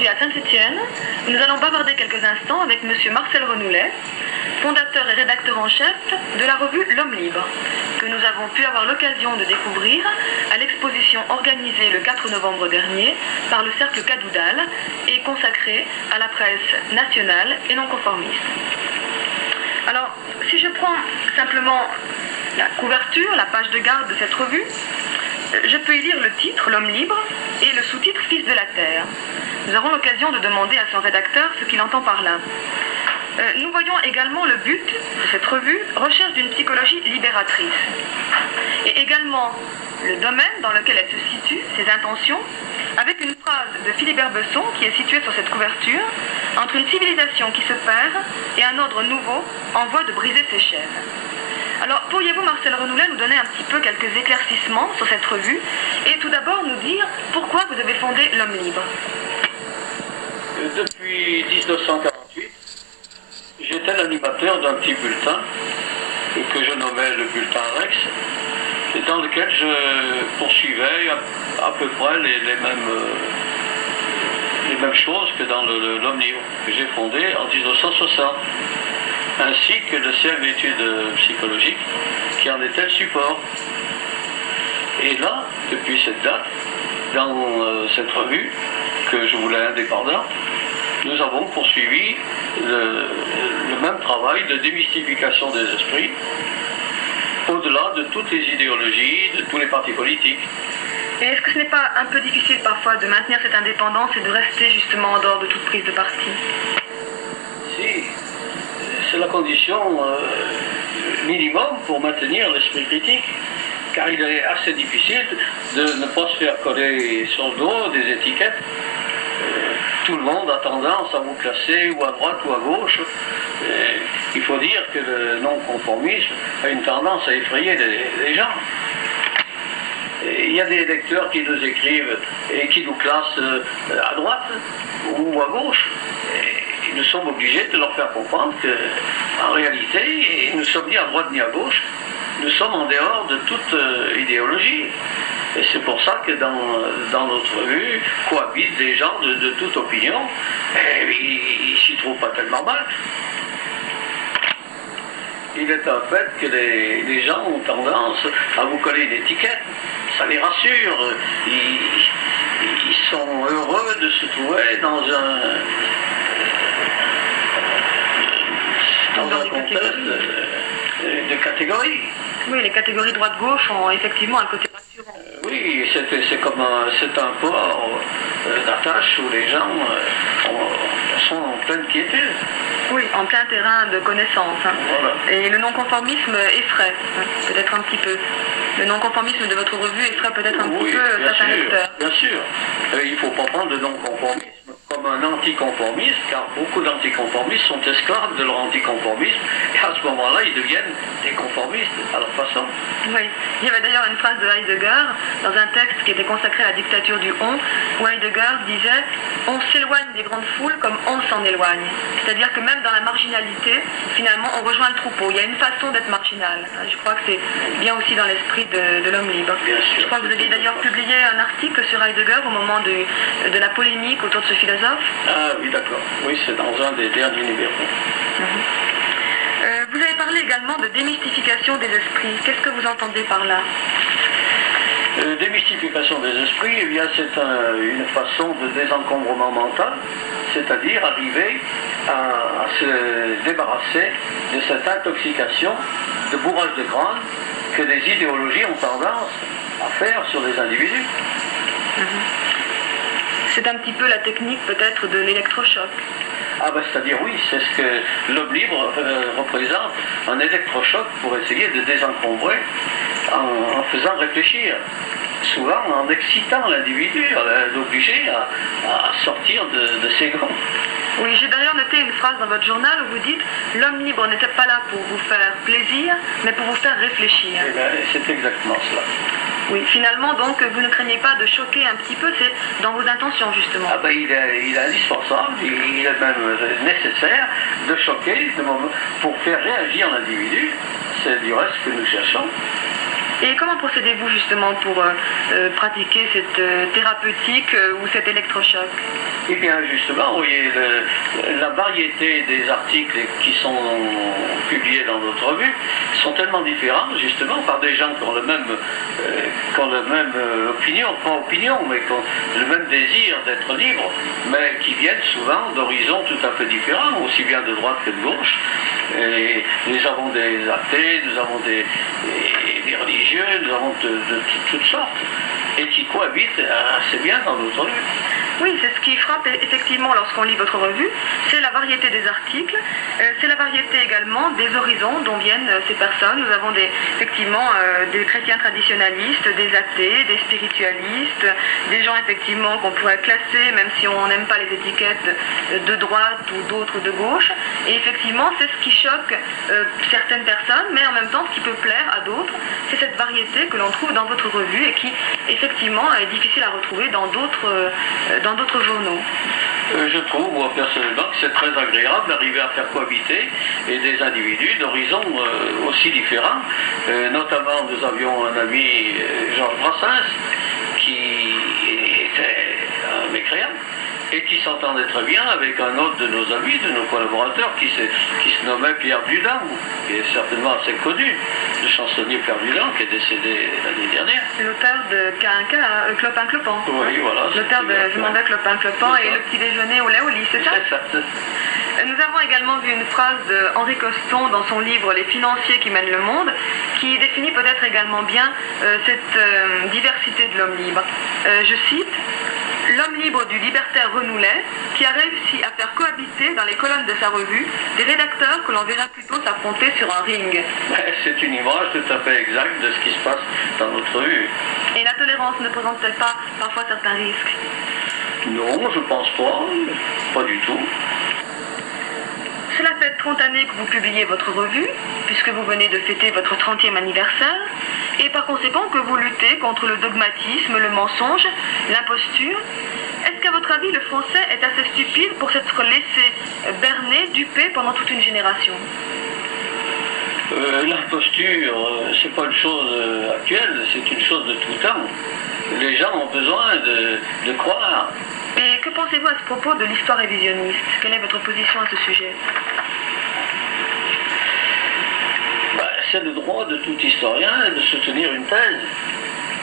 aujourd'hui à Saint-Étienne. Nous allons bavarder quelques instants avec monsieur Marcel Renoulet, fondateur et rédacteur en chef de la revue L'Homme Libre, que nous avons pu avoir l'occasion de découvrir à l'exposition organisée le 4 novembre dernier par le Cercle Cadoudal et consacrée à la presse nationale et non conformiste. Alors, si je prends simplement la couverture, la page de garde de cette revue, je peux y lire le titre, L'Homme Libre, et le sous-titre, Fils de la Terre. Nous aurons l'occasion de demander à son rédacteur ce qu'il entend par là. Nous voyons également le but de cette revue, recherche d'une psychologie libératrice. Et également le domaine dans lequel elle se situe, ses intentions, avec une phrase de Philibert Besson qui est située sur cette couverture, entre une civilisation qui se perd et un ordre nouveau en voie de briser ses chaînes. Alors, pourriez-vous, Marcel Renoulet, nous donner un petit peu quelques éclaircissements sur cette revue et tout d'abord nous dire pourquoi vous avez fondé L'Homme Libre? Depuis 1948, j'étais l'animateur d'un petit bulletin que je nommais le bulletin Rex, et dans lequel je poursuivais à peu près les mêmes choses que dans L'Homme Libre, que j'ai fondé en 1960. Ainsi que le cercle d'études psychologiques qui en était le support. Et là, depuis cette date, dans cette revue que je voulais indépendante, nous avons poursuivi le même travail de démystification des esprits, au-delà de toutes les idéologies, de tous les partis politiques. Et est-ce que ce n'est pas un peu difficile parfois de maintenir cette indépendance et de rester justement en dehors de toute prise de parti? Si. C'est la condition minimum pour maintenir l'esprit critique, car il est assez difficile de ne pas se faire coller sur le dos des étiquettes. Tout le monde a tendance à vous classer ou à droite ou à gauche. Il faut dire que le non-conformisme a une tendance à effrayer les gens. Il y a des lecteurs qui nous écrivent et qui nous classent à droite ou à gauche. Et nous sommes obligés de leur faire comprendre qu'en réalité, nous ne sommes ni à droite ni à gauche, nous sommes en dehors de toute idéologie. Et c'est pour ça que dans notre revue cohabitent des gens de toute opinion, et ils ne s'y trouvent pas tellement mal. Il est un fait que les gens ont tendance à vous coller une étiquette. Ça les rassure. Ils sont heureux de se trouver dans un contexte de catégories. Oui, les catégories droite-gauche ont effectivement un côté rassurant. Oui, c'est un port d'attache où les gens sont en pleine quiétude. Oui, en plein terrain de connaissance. Voilà. Et le non-conformisme effraie, peut-être un petit peu. Le non-conformisme de votre revue effraie peut-être un petit peu certains lecteurs. Bien sûr. Il ne faut pas prendre le non-conformisme comme un anticonformisme, car beaucoup d'anticonformistes sont esclaves de leur anticonformisme, et à ce moment-là, ils deviennent des conformistes à leur façon. Oui. Il y avait d'ailleurs une phrase de Heidegger dans un texte qui était consacré à la dictature du on, où Heidegger disait « On s'éloigne des grandes foules comme on s'en éloigne ». C'est-à-dire que même dans la marginalité, finalement, on rejoint le troupeau. Il y a une façon d'être marginal. Je crois que c'est bien aussi dans l'esprit de L'Homme Libre. Je crois que vous aviez d'ailleurs publié un article sur Heidegger au moment de la polémique autour de ce philosophe. Ah oui, d'accord. Oui, c'est dans un des derniers numéros. Vous avez parlé également de démystification des esprits. Qu'est-ce que vous entendez par là? Démystification des esprits, eh bien, c'est une façon de désencombrement mental, c'est-à-dire arriver à se débarrasser de cette intoxication de bourrage de crâne que les idéologies ont tendance à faire sur les individus. C'est un petit peu la technique peut-être de l'électrochoc. Ah ben, c'est-à-dire oui, c'est ce que L'Homme Libre représente, un électrochoc pour essayer de désencombrer en faisant réfléchir, souvent en excitant l'individu, l'obliger à sortir de ses gonds. Oui, j'ai d'ailleurs noté une phrase dans votre journal où vous dites « L'homme libre n'était pas là pour vous faire plaisir, mais pour vous faire réfléchir ». Eh bien, c'est exactement cela. Oui, finalement, donc, vous ne craignez pas de choquer un petit peu, c'est dans vos intentions, justement. Ah ben, il est indispensable, il est même nécessaire de choquer pour faire réagir l'individu. C'est du reste ce que nous cherchons. Et comment procédez-vous justement pour pratiquer cette thérapeutique ou cet électrochoc? Eh bien, justement, vous voyez, la variété des articles qui sont publiés dans notre revue sont tellement différents, justement, par des gens qui ont le même, opinion, pas opinion, mais qui ont le même désir d'être libres, mais qui viennent souvent d'horizons tout à fait différents, aussi bien de droite que de gauche. Et nous avons des athées, nous avons des religieux, nous avons de toutes sortes, et qui cohabitent assez bien dans notre revue. Oui, c'est ce qui frappe effectivement lorsqu'on lit votre revue, c'est la variété des articles, c'est la variété également des horizons dont viennent ces personnes. Nous avons effectivement des chrétiens traditionnalistes, des athées, des spiritualistes, des gens effectivement qu'on pourrait classer, même si on n'aime pas les étiquettes de droite ou d'autres de gauche. Et effectivement, c'est ce qui choque certaines personnes, mais en même temps ce qui peut plaire à d'autres. C'est cette variété que l'on trouve dans votre revue et qui effectivement est difficile à retrouver dans d'autres journaux. Je trouve, moi personnellement, que c'est très agréable d'arriver à faire cohabiter des individus d'horizons aussi différents. Notamment, nous avions un ami, Georges Brassens, qui était un mécréant et qui s'entendait très bien avec un autre de nos amis, de nos collaborateurs, qui se nommait Pierre Dudin, qui est certainement assez connu, le chansonnier Pierre Dudin, qui est décédé l'année dernière. C'est l'auteur de K1K, Clopin Clopin. Oui, voilà. L'auteur de Je m'en vais Clopin Clopin et le petit déjeuner au lait au lit, c'est ça? C'est ça. Nous avons également vu une phrase d'Henri Coston dans son livre Les financiers qui mènent le monde, qui définit peut-être également bien cette diversité de l'homme libre. Je cite: l'homme libre du libertaire Renoulet, qui a réussi à faire cohabiter dans les colonnes de sa revue des rédacteurs que l'on verra plutôt s'affronter sur un ring. C'est une image tout à fait exacte de ce qui se passe dans notre revue. Et la tolérance ne présente-t-elle pas parfois certains risques? Non, je pense pas du tout. Cela fait 30 années que vous publiez votre revue, puisque vous venez de fêter votre 30e anniversaire, et par conséquent que vous luttez contre le dogmatisme, le mensonge, l'imposture. Est-ce qu'à votre avis, le français est assez stupide pour s'être laissé berner, duper pendant toute une génération? L'imposture, c'est pas une chose actuelle, c'est une chose de tout temps. Les gens ont besoin de croire. Et que pensez-vous à ce propos de l'histoire révisionniste? Quelle est votre position à ce sujet? C'est le droit de tout historien de soutenir une thèse.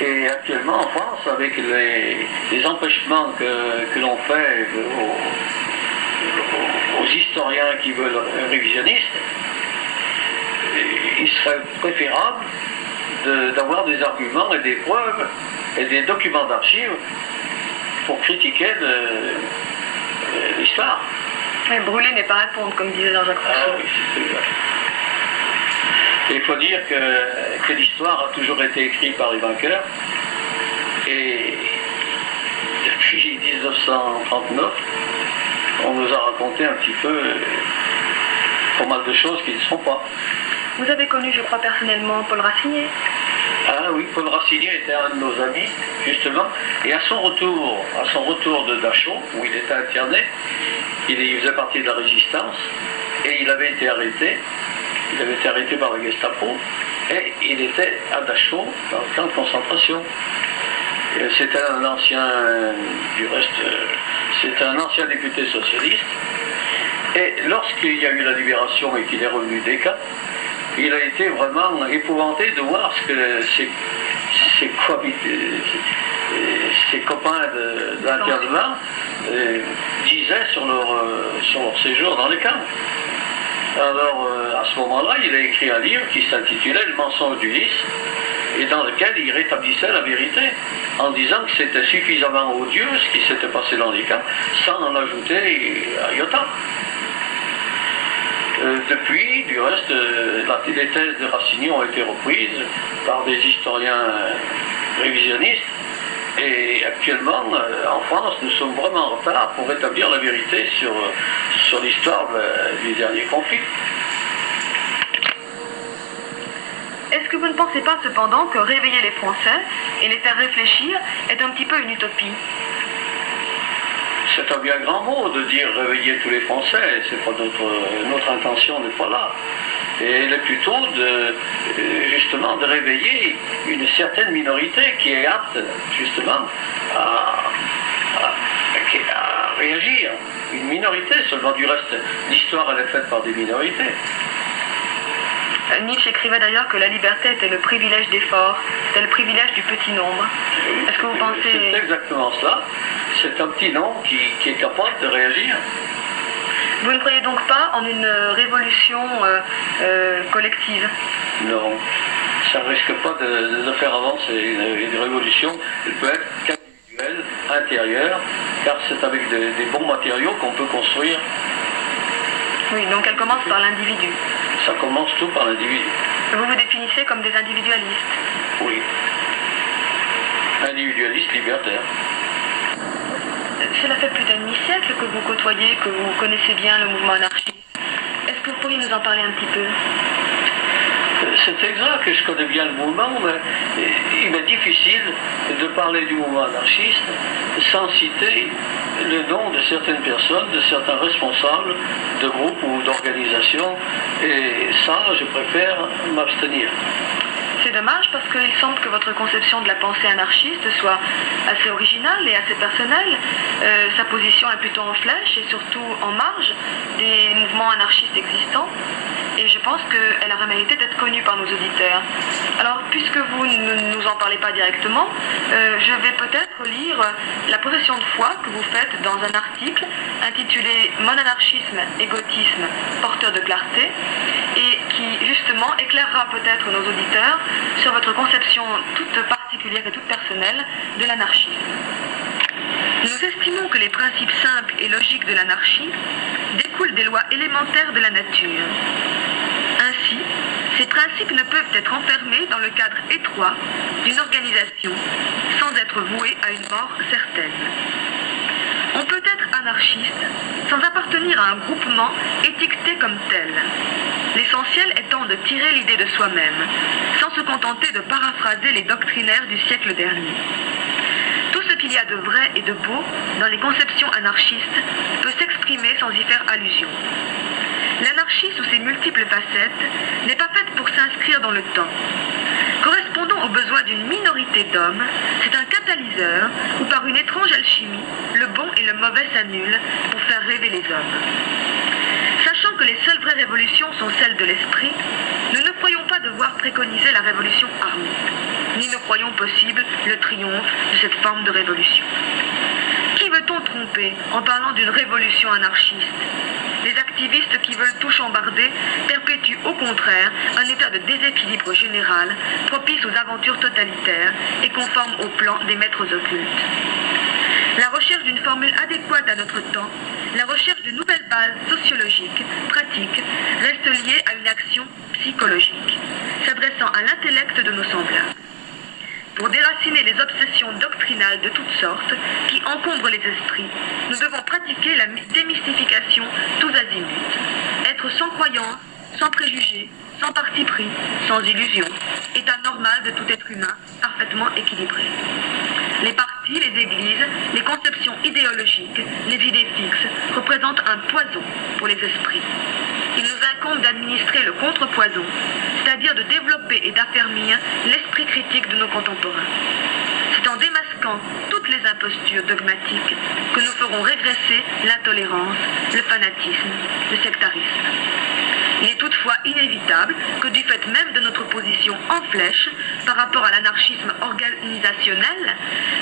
Et actuellement en France, avec les empêchements que l'on fait aux historiens qui veulent révisionnistes, il serait préférable d'avoir des arguments et des preuves et des documents d'archives pour critiquer l'histoire. Mais brûler n'est pas répondre, comme disait Jean-Jacques Rousseau. Ah oui, c'est exact. Il faut dire que l'histoire a toujours été écrite par les vainqueurs. Et depuis 1939, on nous a raconté un petit peu pas mal de choses qui ne sont pas. Vous avez connu, je crois personnellement, Paul Racinier. Ah oui, Paul Racinier était un de nos amis, justement, et à son retour de Dachau, où il était interné, il faisait partie de la résistance, et il avait été arrêté par la Gestapo, et il était à Dachau, dans le camp de concentration. C'était un ancien député socialiste, et lorsqu'il y a eu la libération et qu'il est revenu des camps, il a été vraiment épouvanté de voir ce que ses copains d'internement disaient sur leur séjour dans les camps. Alors, à ce moment-là, il a écrit un livre qui s'intitulait Le mensonge d'Ulysse, et dans lequel il rétablissait la vérité, en disant que c'était suffisamment odieux ce qui s'était passé dans les camps, sans en ajouter un iota. Depuis, du reste, les thèses de Racinier ont été reprises par des historiens révisionnistes. Et actuellement, en France, nous sommes vraiment en retard pour rétablir la vérité sur l'histoire du dernier conflit. Est-ce que vous ne pensez pas cependant que réveiller les Français et les faire réfléchir est un petit peu une utopie? C'est un bien grand mot de dire réveiller tous les Français, c'est pas notre intention n'est pas là. Et elle est plutôt justement de réveiller une certaine minorité qui est apte justement à réagir. Une minorité seulement, du reste, l'histoire elle est faite par des minorités. Nietzsche écrivait d'ailleurs que la liberté était le privilège des forts, c'était le privilège du petit nombre. Est-ce que vous pensez... C'est exactement cela. C'est un petit nombre qui est capable de réagir. Vous ne croyez donc pas en une révolution collective? Non, ça ne risque pas de faire avancer une révolution. Elle peut être qu'individuelle, intérieure, car c'est avec des bons matériaux qu'on peut construire. Oui, donc elle commence par l'individu. Ça commence tout par l'individu. Vous vous définissez comme des individualistes? Oui. Individualistes libertaires. Cela fait plus d'un demi-siècle que vous côtoyez, que vous connaissez bien le mouvement anarchiste. Est-ce que vous pourriez nous en parler un petit peu? C'est exact que je connais bien le mouvement, mais il m'est difficile de parler du mouvement anarchiste sans citer le nom de certaines personnes, de certains responsables de groupes ou d'organisations, et ça, je préfère m'abstenir. C'est dommage parce qu'il semble que votre conception de la pensée anarchiste soit assez originale et assez personnelle. Sa position est plutôt en flèche et surtout en marge des mouvements anarchistes existants. Et je pense qu'elle aurait mérité d'être connue par nos auditeurs. Alors, puisque vous ne nous en parlez pas directement, je vais peut-être lire la profession de foi que vous faites dans un article intitulé « Mon anarchisme, égotisme, porteur de clarté » et qui, justement, éclairera peut-être nos auditeurs sur votre conception toute particulière et toute personnelle de l'anarchisme. Nous estimons que les principes simples et logiques de l'anarchie découlent des lois élémentaires de la nature. Ainsi, ces principes ne peuvent être enfermés dans le cadre étroit d'une organisation sans être voués à une mort certaine. On peut être anarchiste sans appartenir à un groupement étiqueté comme tel, l'essentiel étant de tirer l'idée de soi-même, sans se contenter de paraphraser les doctrinaires du siècle dernier. Tout ce qu'il y a de vrai et de beau dans les conceptions anarchistes peut s'exprimer sans y faire allusion. L'anarchie sous ses multiples facettes n'est pas faite pour s'inscrire dans le temps. Correspondant aux besoins d'une minorité d'hommes, c'est un catalyseur où par une étrange alchimie, le bon et le mauvais s'annulent pour faire rêver les hommes. Sachant que les seules vraies révolutions sont celles de l'esprit, nous ne croyons pas devoir préconiser la révolution armée, ni ne croyons possible le triomphe de cette forme de révolution. Qui veut-on tromper en parlant d'une révolution anarchiste? Les activistes qui veulent tout chambarder perpétuent au contraire un état de déséquilibre général propice aux aventures totalitaires et conforme au plan des maîtres occultes. La recherche d'une formule adéquate à notre temps, la recherche de nouvelles bases sociologiques, pratiques, reste liée à une action psychologique, s'adressant à l'intellect de nos semblables. Pour déraciner les obsessions doctrinales de toutes sortes qui encombrent les esprits, nous devons pratiquer la démystification tous azimuts. Être sans croyance, sans préjugés, sans parti pris, sans illusion, état normal de tout être humain parfaitement équilibré. Les partis, les églises, les conceptions idéologiques, les idées fixes représentent un poison pour les esprits. Il nous incombe d'administrer le contrepoison, c'est-à-dire de développer et d'affermir l'esprit critique de nos contemporains. C'est en démasquant toutes les impostures dogmatiques que nous ferons régresser l'intolérance, le fanatisme, le sectarisme. Il est toutefois inévitable que du fait même de notre position en flèche par rapport à l'anarchisme organisationnel,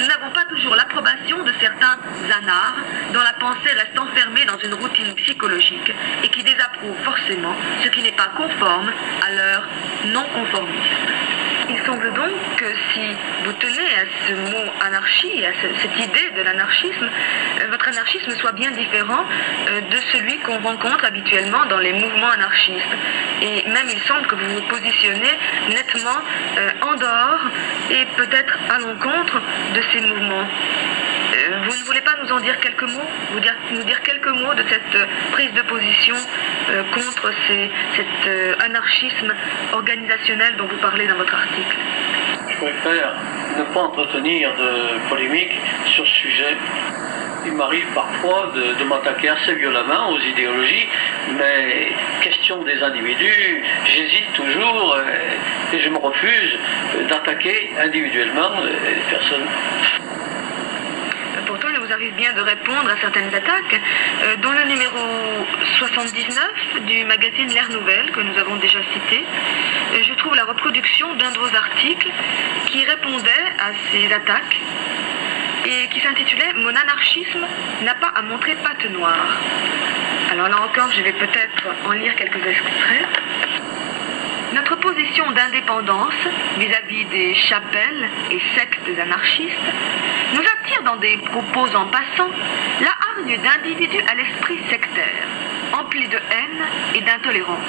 nous n'avons pas toujours l'approbation de certains anards dont la pensée reste enfermée dans une routine psychologique et qui désapprouvent forcément ce qui n'est pas conforme à leur non-conformisme. Il semble donc que si vous tenez à ce mot anarchie, à cette idée de l'anarchisme, votre anarchisme soit bien différent de celui qu'on rencontre habituellement dans les mouvements anarchistes. Et même il semble que vous vous positionnez nettement en dehors et peut-être à l'encontre de ces mouvements. Vous ne voulez pas nous en dire quelques mots? Nous dire quelques mots de cette prise de position contre cet anarchisme organisationnel dont vous parlez dans votre article? Je préfère ne pas entretenir de polémique sur ce sujet. Il m'arrive parfois de m'attaquer assez violemment aux idéologies, mais question question des individus, j'hésite toujours et je me refuse d'attaquer individuellement les personnes. Pourtant, il vous arrive bien de répondre à certaines attaques. Dans le numéro 79 du magazine L'Air Nouvelle, que nous avons déjà cité, je trouve la reproduction d'un de vos articles qui répondait à ces attaques et qui s'intitulait « Mon anarchisme n'a pas à montrer patte noire ». Alors là encore, je vais peut-être en lire quelques extraits. Notre position d'indépendance vis-à-vis des chapelles et sectes anarchistes nous attire dans des propos en passant la hargne d'individus à l'esprit sectaire, emplis de haine et d'intolérance.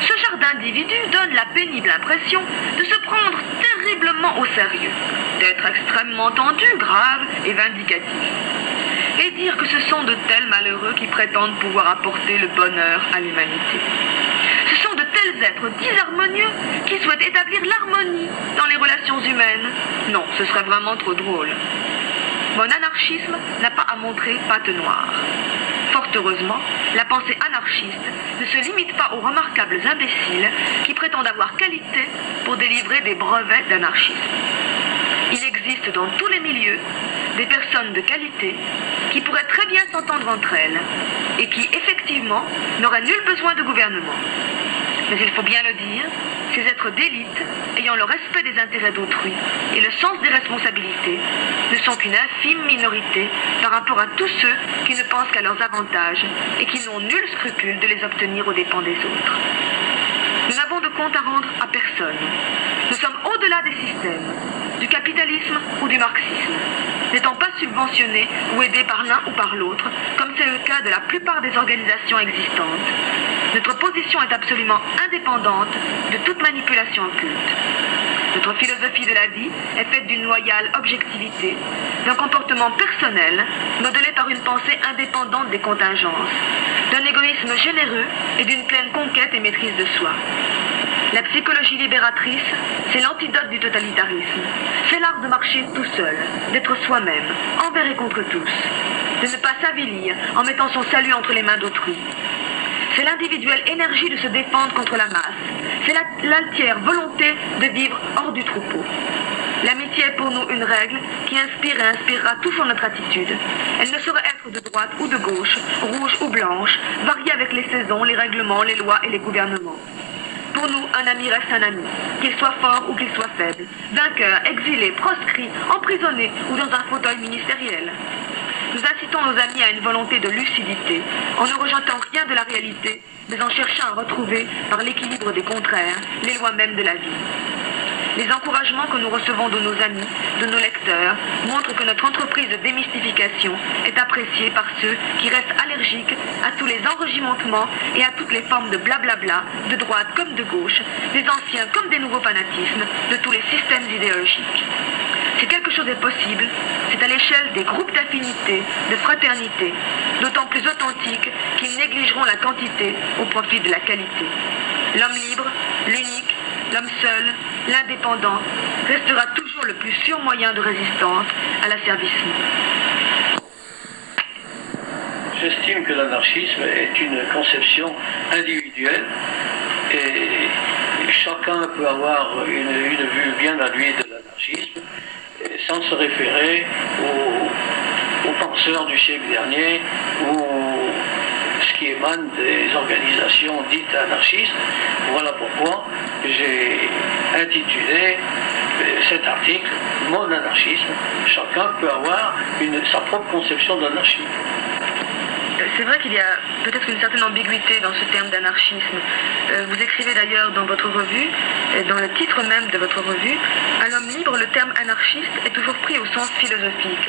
Ce genre d'individus donne la pénible impression de se prendre terriblement au sérieux, d'être extrêmement tendus, graves et vindicatifs, et dire que ce sont de tels malheureux qui prétendent pouvoir apporter le bonheur à l'humanité. Ce sont de tels êtres disharmonieux qui souhaitent établir l'harmonie dans les relations humaines. Non, ce serait vraiment trop drôle. Mon anarchisme n'a pas à montrer patte noire. Fort heureusement, la pensée anarchiste ne se limite pas aux remarquables imbéciles qui prétendent avoir qualité pour délivrer des brevets d'anarchisme. Il existe dans tous les milieux des personnes de qualité qui pourraient très bien s'entendre entre elles et qui, effectivement, n'auraient nul besoin de gouvernement. Mais il faut bien le dire, ces êtres d'élite, ayant le respect des intérêts d'autrui et le sens des responsabilités, ne sont qu'une infime minorité par rapport à tous ceux qui ne pensent qu'à leurs avantages et qui n'ont nul scrupule de les obtenir aux dépens des autres. Nous n'avons de compte à rendre à personne. Nous sommes au-delà des systèmes, du capitalisme ou du marxisme, n'étant pas subventionnés ou aidés par l'un ou par l'autre, comme c'est le cas de la plupart des organisations existantes. Notre position est absolument indépendante de toute manipulation occulte. Notre philosophie de la vie est faite d'une loyale objectivité, d'un comportement personnel, modelé par une pensée indépendante des contingences, d'un égoïsme généreux et d'une pleine conquête et maîtrise de soi. La psychologie libératrice, c'est l'antidote du totalitarisme. C'est l'art de marcher tout seul, d'être soi-même, envers et contre tous, de ne pas s'avilir en mettant son salut entre les mains d'autrui. C'est l'individuelle énergie de se défendre contre la masse. C'est l'altière volonté de vivre hors du troupeau. L'amitié est pour nous une règle qui inspire et inspirera toujours notre attitude. Elle ne saurait être de droite ou de gauche, rouge ou blanche, variée avec les saisons, les règlements, les lois et les gouvernements. Pour nous, un ami reste un ami, qu'il soit fort ou qu'il soit faible, vainqueur, exilé, proscrit, emprisonné ou dans un fauteuil ministériel. Nous incitons nos amis à une volonté de lucidité, en ne rejetant rien de la réalité, mais en cherchant à retrouver, par l'équilibre des contraires, les lois mêmes de la vie. Les encouragements que nous recevons de nos amis, de nos lecteurs, montrent que notre entreprise de démystification est appréciée par ceux qui restent allergiques à tous les enregimentements et à toutes les formes de blablabla, de droite comme de gauche, des anciens comme des nouveaux fanatismes, de tous les systèmes idéologiques. Si quelque chose est possible, c'est à l'échelle des groupes d'affinité, de fraternité, d'autant plus authentiques qu'ils négligeront la quantité au profit de la qualité. L'homme libre, l'unique, l'homme seul, l'indépendant, restera toujours le plus sûr moyen de résistance à l'asservissement. J'estime que l'anarchisme est une conception individuelle et chacun peut avoir une vue bien à lui de l'anarchisme sans se référer aux penseurs du siècle dernier ou ce qui émane des organisations dites anarchistes. Voilà pourquoi j'ai intitulé cet article « Mon anarchisme ». Chacun peut avoir sa propre conception de l'anarchisme. C'est vrai qu'il y a peut-être une certaine ambiguïté dans ce terme d'anarchisme. Vous écrivez d'ailleurs dans votre revue, dans le titre même de votre revue, « À l'homme libre, le terme anarchiste est toujours pris au sens philosophique,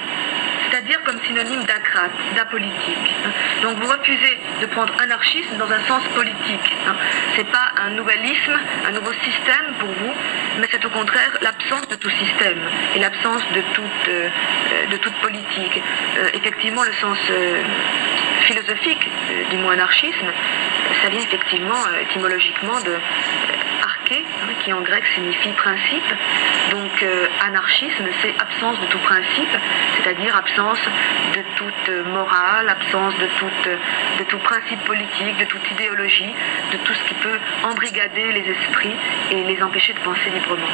c'est-à-dire comme synonyme d'acrate, d'apolitique. Donc vous refusez de prendre anarchisme dans un sens politique. Ce n'est pas un nouvelisme, un nouveau système pour vous, mais c'est au contraire l'absence de tout système et l'absence de toute politique. Effectivement, le sens philosophique du mot anarchisme, ça vient effectivement étymologiquement de arché, qui en grec signifie principe. Donc anarchisme, c'est absence de tout principe, c'est-à-dire absence de toute morale, absence de tout principe politique, de toute idéologie, de tout ce qui peut embrigader les esprits et les empêcher de penser librement.